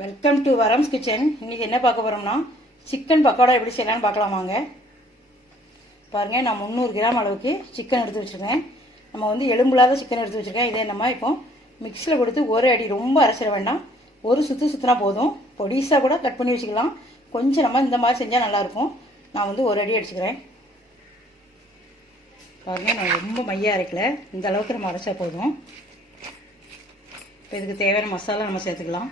Welcome to வரம்ஸ் kitchen. இன்றைக்கி என்ன பார்க்க போகிறோம்னா சிக்கன் பக்கோடா எப்படி செய்யலாம்னு பார்க்கலாம் வாங்க. பாருங்கள், நான் 300 கிராம் அளவுக்கு சிக்கன் எடுத்து வச்சுருக்கேன். நம்ம வந்து எலும்புலாத சிக்கன் எடுத்து வச்சுருக்கேன். இதே நம்ம இப்போ மிக்ஸியில் கொடுத்து ஒரு அடி ரொம்ப அரைச்சிட வேண்டாம், ஒரு சுற்றினா போதும். பொடிசாக கூட கட் பண்ணி வச்சுக்கலாம். கொஞ்சம் நம்ம இந்த மாதிரி செஞ்சால் நல்லாயிருக்கும். நான் வந்து ஒரு அடி அடிச்சுக்கிறேன். பாருங்கள், நான் ரொம்ப மையாக அரைக்கல, இந்த அளவுக்கு நம்ம அரைச்சா போதும். இப்போ இதுக்கு தேவையான மசாலா நம்ம சேர்த்துக்கலாம்.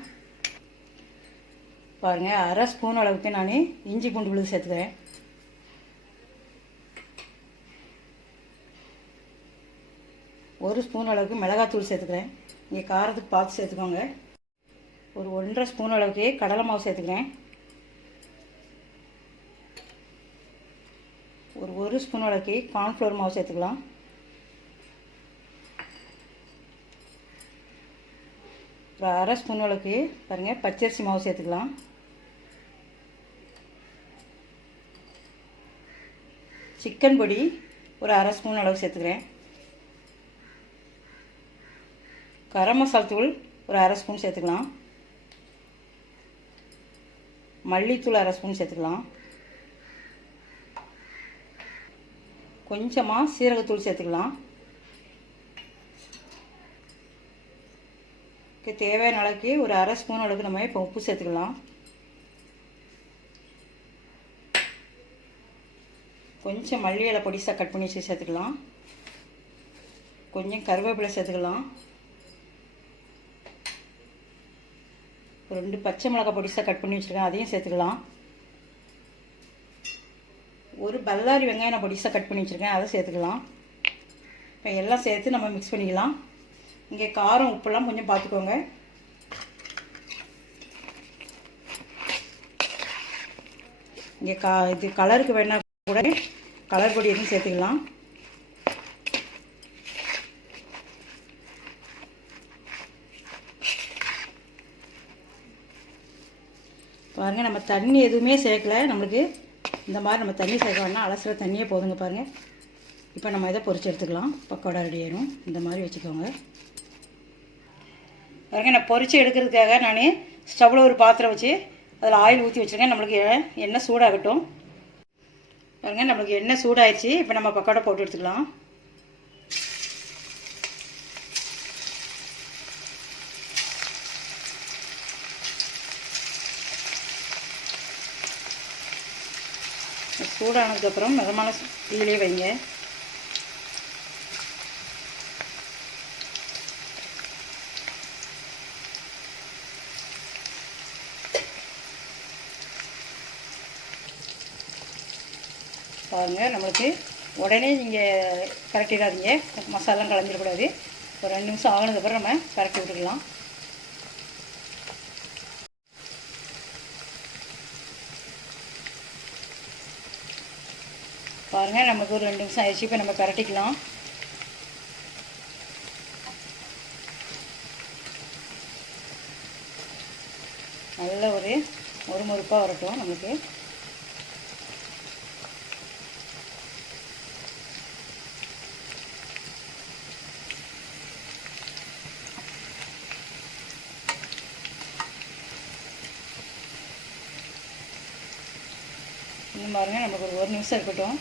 பாருங்கள், அரை ஸ்பூன் அளவுக்கு நான் இஞ்சி பூண்டு விழுது சேர்த்துக்கிறேன். ஒரு ஸ்பூன் அளவுக்கு மிளகாத்தூள் சேர்த்துக்கிறேன். இங்கே காரத்துக்கு பார்த்து சேர்த்துக்கோங்க. ஒரு 1.5 ஸ்பூன் அளவுக்கு கடலை மாவு சேர்த்துக்கிறேன். ஒரு 1 ஸ்பூன் அளவுக்கு கார்ன்ஃப்ளவர் மாவு சேர்த்துக்கலாம். ஒரு அரை ஸ்பூன் அளவுக்கு பாருங்கள் பச்சரிசி மாவு சேர்த்துக்கலாம். சிக்கன் பொடி ஒரு அரை ஸ்பூன் அளவு சேர்த்துக்கிறேன். கரம் மசாலா தூள் ஒரு அரை ஸ்பூன் சேர்த்துக்கலாம். மல்லித்தூள் அரை ஸ்பூன் சேர்த்துக்கலாம். கொஞ்சமாக சீரகத்தூள் சேர்த்துக்கலாம். தேவையான அளவுக்கு ஒரு அரை ஸ்பூன் அளவுக்கு நம்ம இப்போ உப்பு சேர்த்துக்கலாம். கொஞ்சம் மல்லி இலை பொடிசாக கட் பண்ணி வச்சு சேர்த்துக்கலாம். கொஞ்சம் கருவேப்பிலை சேர்த்துக்கலாம். ஒரு 2 பச்சை மிளகாய் பொடிசாக கட் பண்ணி வச்சுருக்கேன், அதையும் சேர்த்துக்கலாம். ஒரு பல்லாரி வெங்காயம் நான் பொடிசாக கட் பண்ணி வச்சுருக்கேன், அதை சேர்த்துக்கலாம். இப்போ எல்லாம் சேர்த்து நம்ம மிக்ஸ் பண்ணிக்கலாம். இங்கே காரம் உப்பெல்லாம் கொஞ்சம் பார்த்துக்கோங்க. இங்கே இது கலருக்கு வேணால் கூட கலர் பொடி எதுவும் சேர்த்துக்கலாம். பாருங்கள், நம்ம தண்ணி எதுவுமே சேர்க்கல. நம்மளுக்கு இந்த மாதிரி நம்ம தண்ணி சேர்க்க வேணால் அலசுகிற தண்ணியே போதுங்க. பாருங்கள், இப்போ நம்ம இதை பொரிச்சு எடுத்துக்கலாம். பக்கோடா ரெடி ஆயிடும். இந்த மாதிரி வச்சுக்கோங்க. பாருங்கள், நான் பொரிச்சு எடுக்கிறதுக்காக நான் ஸ்டவ்வில் ஒரு பாத்திரம் வச்சு அதில் ஆயில் ஊற்றி வச்சுருக்கேன். நம்மளுக்கு எண்ணெய் சூடாகட்டும். பாருங்கள், நம்மளுக்கு எண்ணெய் சூடாகிடுச்சு. இப்போ நம்ம பக்கோடா போட்டு எடுத்துக்கலாம். சூடானதுக்கப்புறம் மிதமான தீயிலே வைங்க. பாருங்கள், நம்மளுக்கு உடனே நீங்கள் கரட்டிடாதீங்க, மசாலாம் கலந்துடக்கூடாது. ஒரு 2 நிமிஷம் ஆகினதுக்கப்புறம் நம்ம கரட்டி விட்டுக்கலாம். பாருங்கள், நமக்கு ஒரு 2 நிமிஷம் ஆயிடுச்சு. இப்போ நம்ம கரட்டிக்கலாம். நல்ல ஒரு மொறுமொறுப்பாக வரட்டும் நமக்கு. இன்னும் பாருங்கள், நமக்கு ஒரு 1 நிமிஷம் இருக்கட்டும்.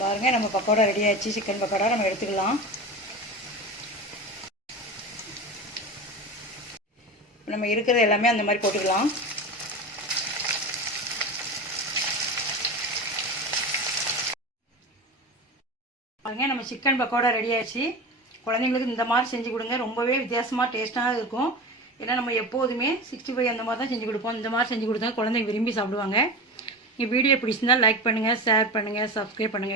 பாருங்கள், நம்ம பக்கோடா ரெடி ஆகிடுச்சு. சிக்கன் பக்கோடா நம்ம எடுத்துக்கலாம். நம்ம இருக்கிறது எல்லாமே அந்த மாதிரி போட்டுக்கலாம். பாருங்கள், நம்ம சிக்கன் பக்கோடா ரெடி ஆகிடுச்சு. குழந்தைங்களுக்கு இந்த மாதிரி செஞ்சு கொடுங்க. ரொம்பவே வித்தியாசமாக டேஸ்ட்டாக இருக்கும். ஏன்னா நம்ம எப்போதுமே 65 அந்த மாதிரி தான் செஞ்சு கொடுப்போம். இந்த மாதிரி செஞ்சு கொடுத்தா குழந்தைங்க விரும்பி சாப்பிடுவாங்க. இந்த வீடியோ பிடிச்சிருந்தால் லைக் பண்ணுங்கள், ஷேர் பண்ணுங்கள், சப்ஸ்கிரைப் பண்ணுங்கள்.